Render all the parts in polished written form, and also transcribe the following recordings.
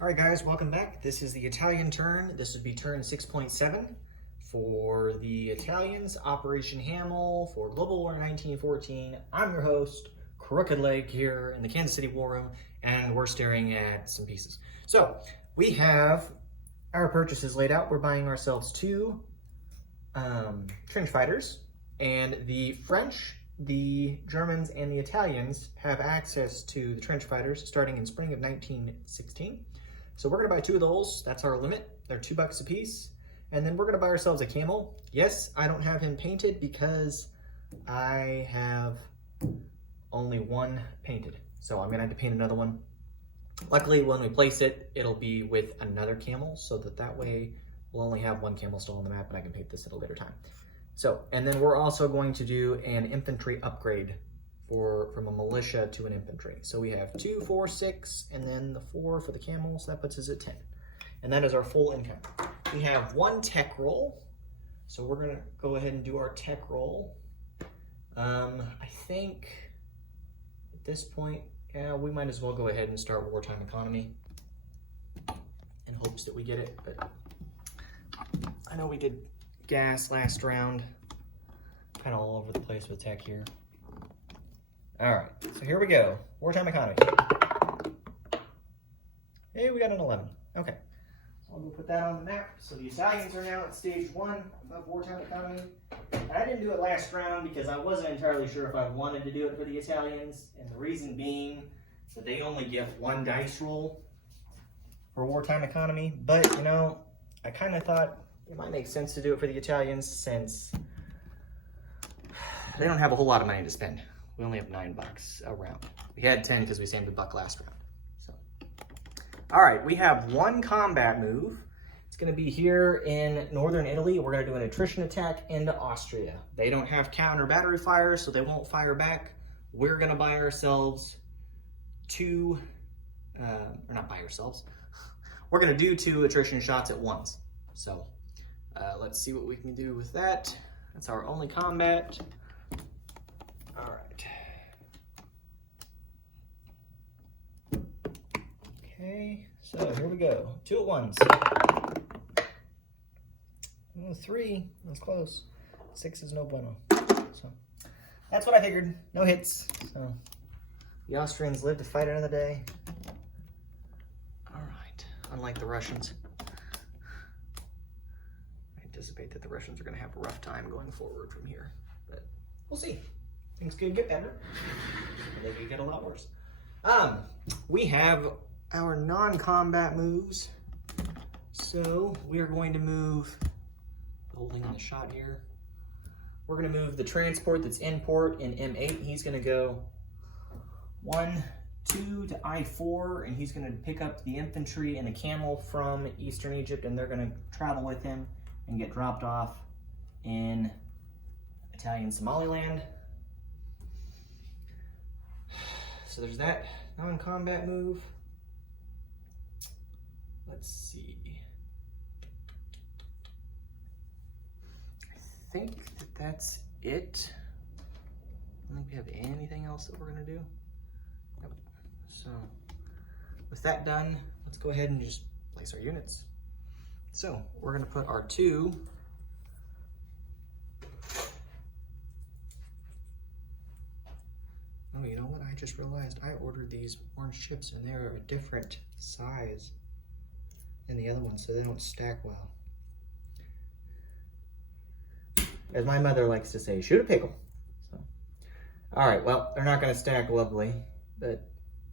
All right, guys, welcome back. This is the Italian turn. This would be turn 6.7 for the Italians, Operation Hamel for Global War 1914. I'm your host, Crooked Leg, here in the Kansas City War Room, and we're staring at some pieces. So we have our purchases laid out. We're buying ourselves two trench fighters, and the French, the Germans, and the Italians have access to the trench fighters starting in spring of 1916. So we're gonna buy two of those. That's our limit. They're $2 a piece. And then we're gonna buy ourselves a camel. Yes, I don't have him painted because I have only one painted. So I'm gonna have to paint another one. Luckily, when we place it, it'll be with another camel so that way we'll only have one camel still on the map and I can paint this at a later time. So, and then we're also going to do an infantry upgrade from a militia to an infantry. So we have 2, 4, 6, and then the 4 for the camels. That puts us at 10. And that is our full income. We have one tech roll. So we're gonna go ahead and do our tech roll. I think at this point, yeah, we might as well go ahead and start wartime economy in hopes that we get it. But I know we did gas last round. Kind of all over the place with tech here. All right, so here we go. Wartime economy. Hey, we got an 11. Okay, so I'll go put that on the map. So the Italians are now at stage 1 of wartime economy. I didn't do it last round because I wasn't entirely sure if I wanted to do it for the Italians, and the reason being that they only get one dice roll for wartime economy. But, you know, I kind of thought it might make sense to do it for the Italians since they don't have a whole lot of money to spend. We only have $9 a round. We had 10 because we saved $1 last round. So, all right, we have one combat move. It's going to be here in northern Italy. We're going to do an attrition attack into Austria. They don't have counter battery fire, so they won't fire back. We're going to buy ourselves two, or not buy ourselves. We're going to do 2 attrition shots at once. So let's see what we can do with that. That's our only combat. All right. Okay, so here we go. 2 at once. 3, that's close. 6 is no bueno. So that's what I figured. No hits. So the Austrians live to fight another day. All right, unlike the Russians. I anticipate that the Russians are going to have a rough time going forward from here, but we'll see. Things could get better, and they could get a lot worse. We have our non-combat moves. So we are going to move, holding in the shot here. We're going to move the transport that's in port in M8. He's going to go 1, 2 to I4, and he's going to pick up the infantry and the camel from Eastern Egypt, and they're going to travel with him and get dropped off in Italian Somaliland. So there's that non-combat move. Let's see. I think that's it. I don't think we have anything else that we're gonna do. Nope. So with that done, let's go ahead and just place our units. So we're gonna put our 2 Oh, you know what? I just realized I ordered these orange chips and they're a different size than the other ones, so they don't stack well. As my mother likes to say, shoot a pickle. So, all right, well, they're not going to stack lovely, but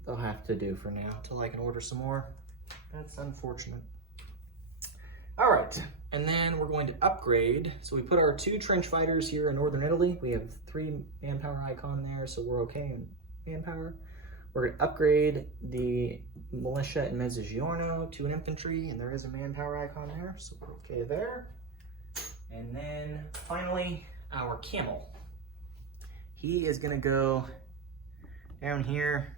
they'll have to do for now until I can order some more. That's unfortunate. All right, and then we're going to upgrade. So we put our 2 trench fighters here in northern Italy. We have 3 manpower icon there, so we're okay in manpower. We're going to upgrade the militia in Mezzogiorno to an infantry, and there is a manpower icon there, so we're okay there. And then finally, our camel. He is going to go down here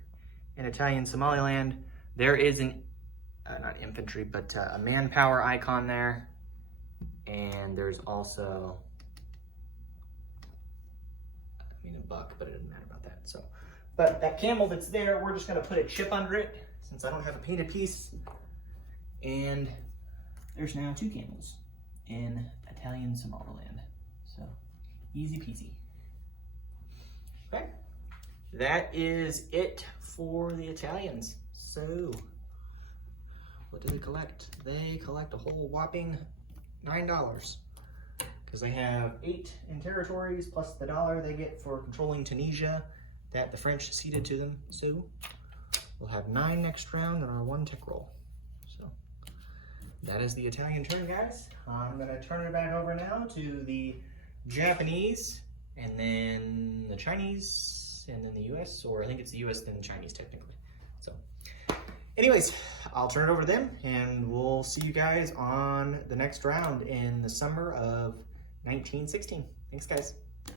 in Italian Somaliland. There is an not infantry, but a manpower icon there. And there's also, a buck, but it doesn't matter about that. So, but that camel that's there, we're just gonna put a chip under it since I don't have a painted piece. And there's now 2 camels in Italian Somaliland. So, easy peasy. Okay, that is it for the Italians. So, what do they collect? They collect a whole whopping $9. Because they have 8 in territories, plus the $1 they get for controlling Tunisia that the French ceded to them. So, we'll have 9 next round on our 1 tech roll. So, that is the Italian turn, guys. I'm going to turn it back over now to the Japanese, and then the Chinese, and then the US, or I think it's the US, then the Chinese, technically. So, anyways, I'll turn it over to them, and we'll see you guys on the next round in the summer of 1916. Thanks, guys.